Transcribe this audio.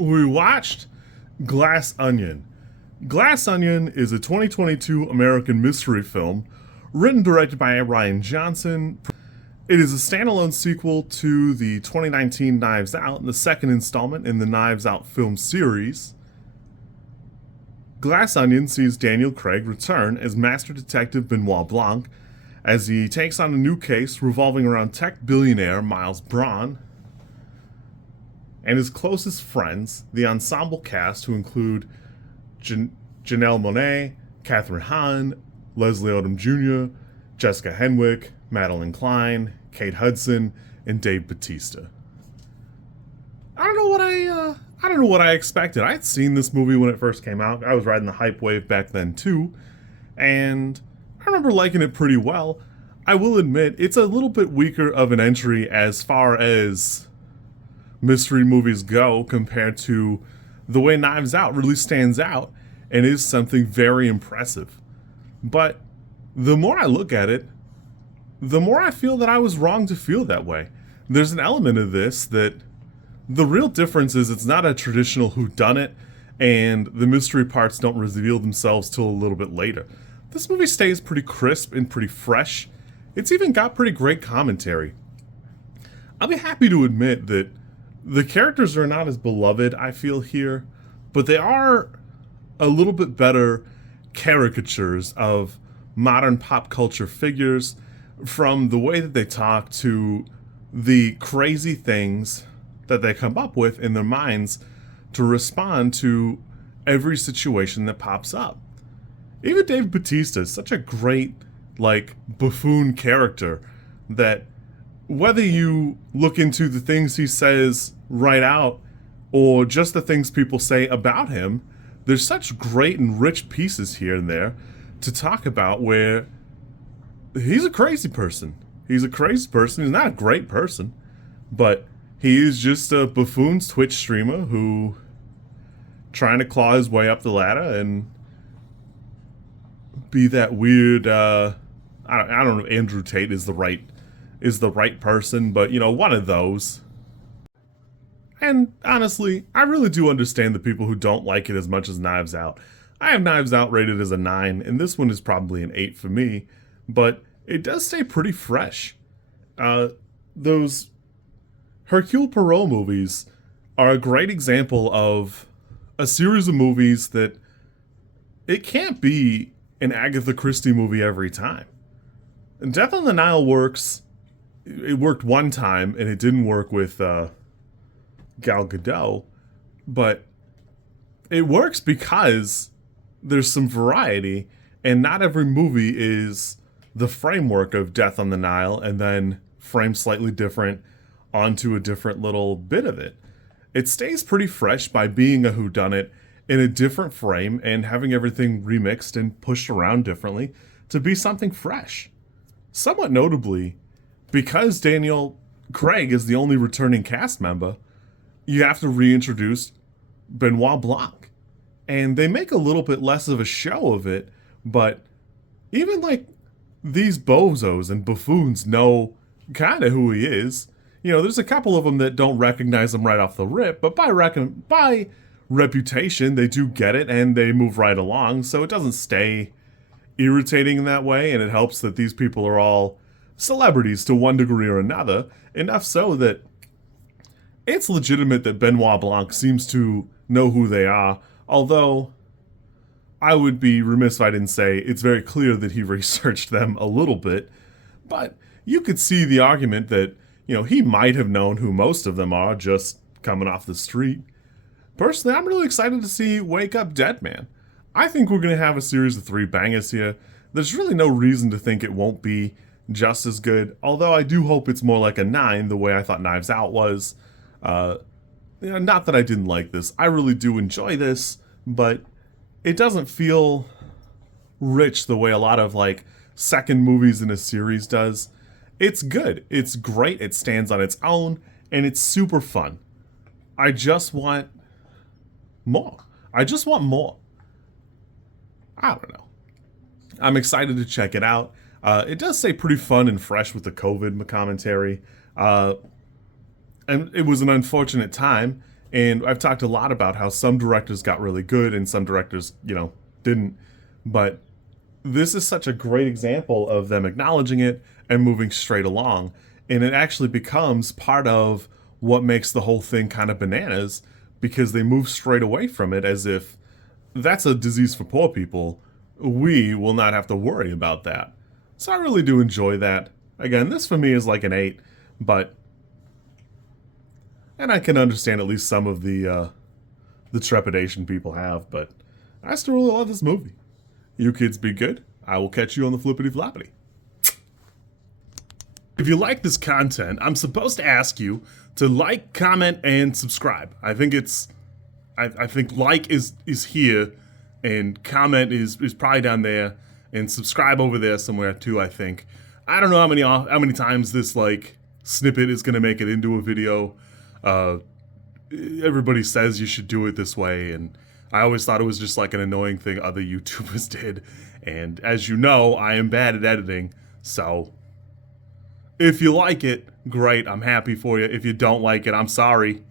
We watched Glass Onion. Glass Onion is a 2022 American mystery film written and directed by Rian Johnson. It is a standalone sequel to the 2019 Knives Out and the second installment in the Knives Out film series. Glass Onion sees Daniel Craig return as Master Detective Benoit Blanc as he takes on a new case revolving around tech billionaire Miles Braun and his closest friends, the ensemble cast, who include Janelle Monáe, Kathryn Hahn, Leslie Odom Jr., Jessica Henwick, Madelyn Cline, Kate Hudson, and Dave Bautista. I don't know what I expected. I had seen this movie when it first came out. I was riding the hype wave back then too, and I remember liking it pretty well. I will admit it's a little bit weaker of an entry as far as mystery movies go compared to the way Knives Out really stands out and is something very impressive. But the more I look at it, the more I feel that I was wrong to feel that way. There's an element of this that the real difference is it's not a traditional whodunit, and the mystery parts don't reveal themselves till a little bit later. This movie stays pretty crisp and pretty fresh. It's even got pretty great commentary. I'll be happy to admit that the characters are not as beloved, I feel, here, but they are a little bit better caricatures of modern pop culture figures, from the way that they talk to the crazy things that they come up with in their minds to respond to every situation that pops up. Even Dave Bautista is such a great, buffoon character that whether you look into the things he says right out or just the things people say about him, there's such great and rich pieces here and there to talk about where he's a crazy person. He's a crazy person. He's not a great person, but he is just a buffoon's Twitch streamer who trying to claw his way up the ladder and be that weird, I don't know if Andrew Tate is the right person, but, one of those. And honestly, I really do understand the people who don't like it as much as Knives Out. I have Knives Out rated as a 9, and this one is probably an 8 for me, but it does stay pretty fresh. Those Hercule Poirot movies are a great example of a series of movies that it can't be an Agatha Christie movie every time. And Death on the Nile works. It worked one time, and it didn't work with Gal Gadot, but it works because there's some variety, and not every movie is the framework of Death on the Nile and then framed slightly different onto a different little bit of it. It stays pretty fresh by being a whodunit in a different frame and having everything remixed and pushed around differently to be something fresh. Somewhat notably, because Daniel Craig is the only returning cast member, you have to reintroduce Benoit Blanc. And they make a little bit less of a show of it, but even these bozos and buffoons know kind of who he is. There's a couple of them that don't recognize him right off the rip, but by reputation, they do get it and they move right along, so it doesn't stay irritating in that way, and it helps that these people are all celebrities to one degree or another, enough so that it's legitimate that Benoit Blanc seems to know who they are, although I would be remiss if I didn't say it's very clear that he researched them a little bit, but you could see the argument that, he might have known who most of them are just coming off the street. Personally, I'm really excited to see Wake Up Dead Man. I think we're going to have a series of 3 bangers here. There's really no reason to think it won't be just as good, although I do hope it's more like a 9, the way I thought Knives Out was. Not that I didn't like this. I really do enjoy this, but it doesn't feel rich the way a lot of second movies in a series does. It's good. It's great. It stands on its own, and it's super fun. I just want more. I don't know. I'm excited to check it out. It does say pretty fun and fresh with the COVID commentary. And it was an unfortunate time And I've talked a lot about how some directors got really good and some directors, didn't. But this is such a great example of them acknowledging it and moving straight along. And it actually becomes part of what makes the whole thing kind of bananas, because they move straight away from it as if that's a disease for poor people. We will not have to worry about that. So I really do enjoy that. Again, this for me is like an 8, and I can understand at least some of the trepidation people have, but I still really love this movie. You kids be good. I will catch you on the flippity floppity. If you like this content, I'm supposed to ask you to like, comment, and subscribe. I think like is here, and comment is probably down there, and subscribe over there somewhere too, I think. I don't know how many times this like snippet is gonna make it into a video. Everybody says you should do it this way, and I always thought it was just like an annoying thing other YouTubers did. And as you know, I am bad at editing, so if you like it, great, I'm happy for you. If you don't like it, I'm sorry.